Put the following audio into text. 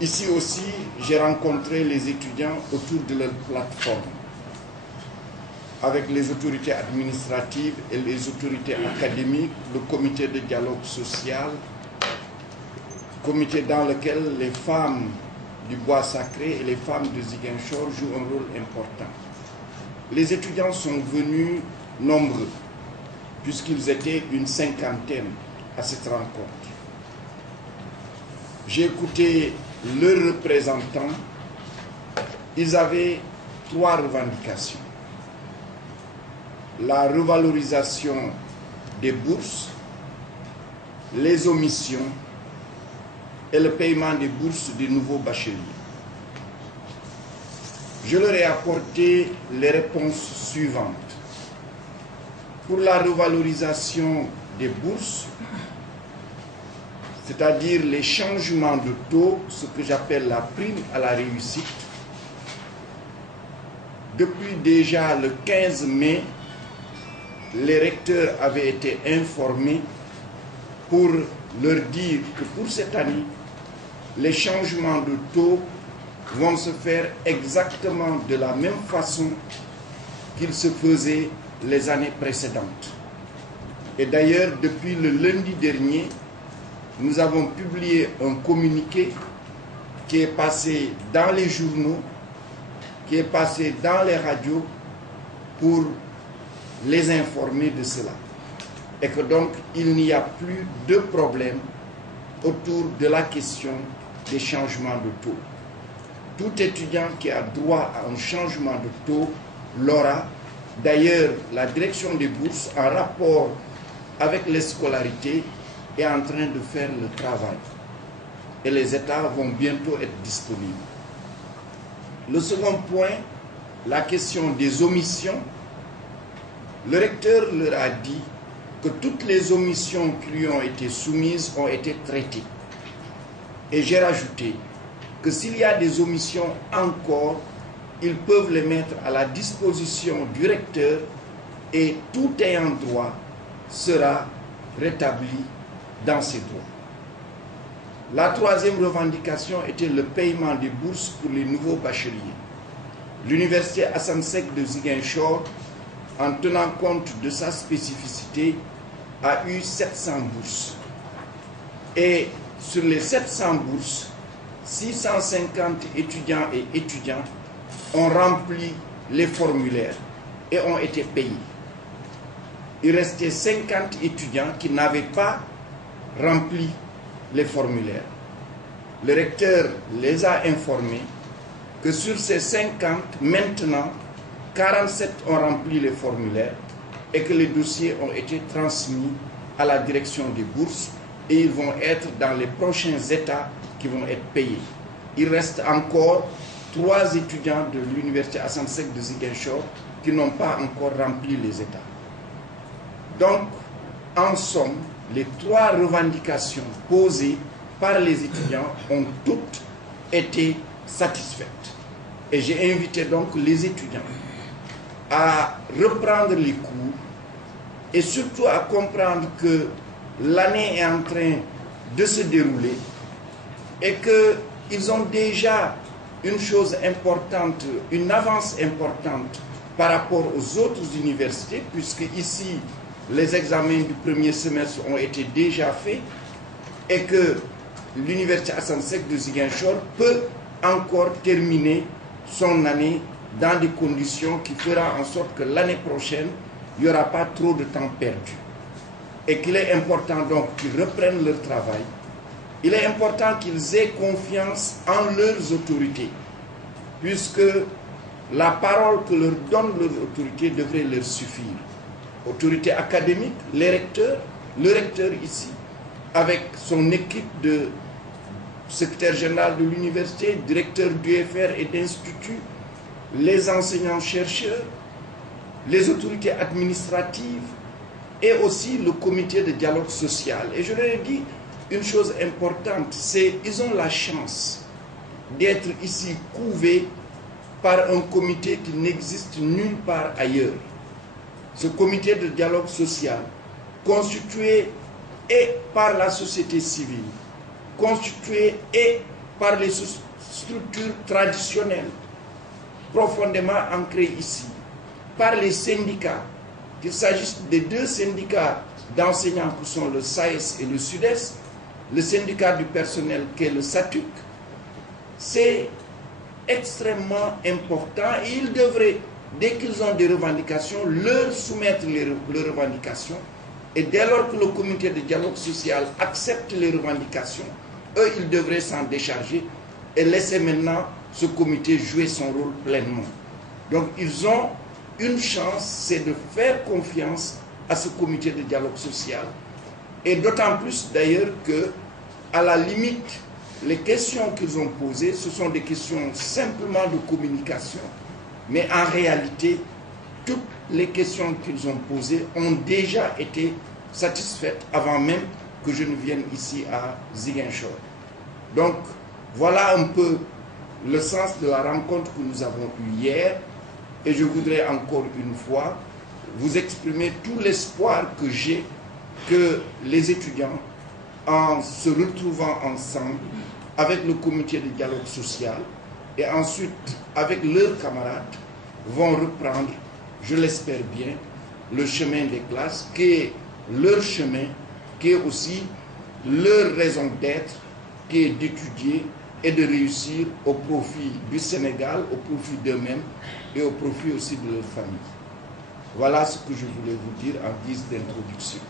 Ici aussi, j'ai rencontré les étudiants autour de leur plateforme, avec les autorités administratives et les autorités académiques, le comité de dialogue social, comité dans lequel les femmes du Bois Sacré et les femmes de Ziguinchor jouent un rôle important. Les étudiants sont venus nombreux, puisqu'ils étaient une cinquantaine à cette rencontre. J'ai écouté leurs représentants. Ils avaient 3 revendications. La revalorisation des bourses, les omissions et le paiement des bourses des nouveaux bacheliers. Je leur ai apporté les réponses suivantes. Pour la revalorisation des bourses, c'est-à-dire les changements de taux, ce que j'appelle la prime à la réussite, depuis déjà le 15 mai, les recteurs avaient été informés pour leur dire que pour cette année, les changements de taux vont se faire exactement de la même façon qu'ils se faisaient les années précédentes. Et d'ailleurs, depuis le lundi dernier, nous avons publié un communiqué qui est passé dans les journaux, qui est passé dans les radios pour les informer de cela. Et que donc, il n'y a plus de problème autour de la question des changements de taux. Tout étudiant qui a droit à un changement de taux l'aura. D'ailleurs, la direction des bourses, en rapport avec les scolarités, est en train de faire le travail. Et les États vont bientôt être disponibles. Le second point, la question des omissions. Le recteur leur a dit que toutes les omissions qui lui ont été soumises ont été traitées. Et j'ai rajouté que s'il y a des omissions encore, ils peuvent les mettre à la disposition du recteur et tout ayant droit sera rétabli dans ses droits. La troisième revendication était le paiement des bourses pour les nouveaux bacheliers. L'université Assane Seck de Ziguinchor, en tenant compte de sa spécificité, a eu 700 bourses. Et sur les 700 bourses, 650 étudiants et étudiantes ont rempli les formulaires et ont été payés. Il restait 50 étudiants qui n'avaient pas rempli les formulaires. Le recteur les a informés que sur ces 50, maintenant, 47 ont rempli les formulaires et que les dossiers ont été transmis à la direction des bourses et ils vont être dans les prochains états qui vont être payés. Il reste encore 3 étudiants de l'université Assane Seck de Ziguinchor qui n'ont pas encore rempli les états. Donc, en somme, les 3 revendications posées par les étudiants ont toutes été satisfaites. Et j'ai invité donc les étudiants à reprendre les cours et surtout à comprendre que l'année est en train de se dérouler et qu'ils ont déjà une chose importante, une avance importante par rapport aux autres universités, puisque ici, les examens du premier semestre ont été déjà faits et que l'université Assane Seck de Ziguinchor peut encore terminer son année dans des conditions qui feront en sorte que l'année prochaine, il n'y aura pas trop de temps perdu. Et qu'il est important donc qu'ils reprennent leur travail. Il est important qu'ils aient confiance en leurs autorités, puisque la parole que leur donne leur autorité devrait leur suffire. Autorité académique, les recteurs, le recteur ici, avec son équipe de secrétaire général de l'université, directeur du FR et d'institut, les enseignants-chercheurs, les autorités administratives et aussi le comité de dialogue social. Et je leur ai dit une chose importante, c'est qu'ils ont la chance d'être ici couvés par un comité qui n'existe nulle part ailleurs. Ce comité de dialogue social, constitué et par la société civile, constitué et par les structures traditionnelles profondément ancrées ici, par les syndicats, qu'il s'agisse des deux syndicats d'enseignants qui sont le SAES et le SUDES, le syndicat du personnel qui est le SATUC. C'est extrêmement important et ils devraient, dès qu'ils ont des revendications, leur soumettre leurs revendications. Et dès lors que le comité de dialogue social accepte les revendications, eux, ils devraient s'en décharger et laisser maintenant ce comité jouer son rôle pleinement. Donc, ils ont une chance, c'est de faire confiance à ce comité de dialogue social. Et d'autant plus d'ailleurs que, à la limite, les questions qu'ils ont posées, ce sont des questions simplement de communication. Mais en réalité, toutes les questions qu'ils ont posées ont déjà été satisfaites avant même que je ne vienne ici à Ziguinchor. Donc, voilà un peu le sens de la rencontre que nous avons eue hier. Et je voudrais encore une fois vous exprimer tout l'espoir que j'ai que les étudiants, en se retrouvant ensemble avec le comité de dialogue social et ensuite avec leurs camarades, vont reprendre, je l'espère bien, le chemin des classes, qui est leur chemin, qui est aussi leur raison d'être, qui est d'étudier et de réussir au profit du Sénégal, au profit d'eux-mêmes et au profit aussi de leur famille. Voilà ce que je voulais vous dire en guise d'introduction.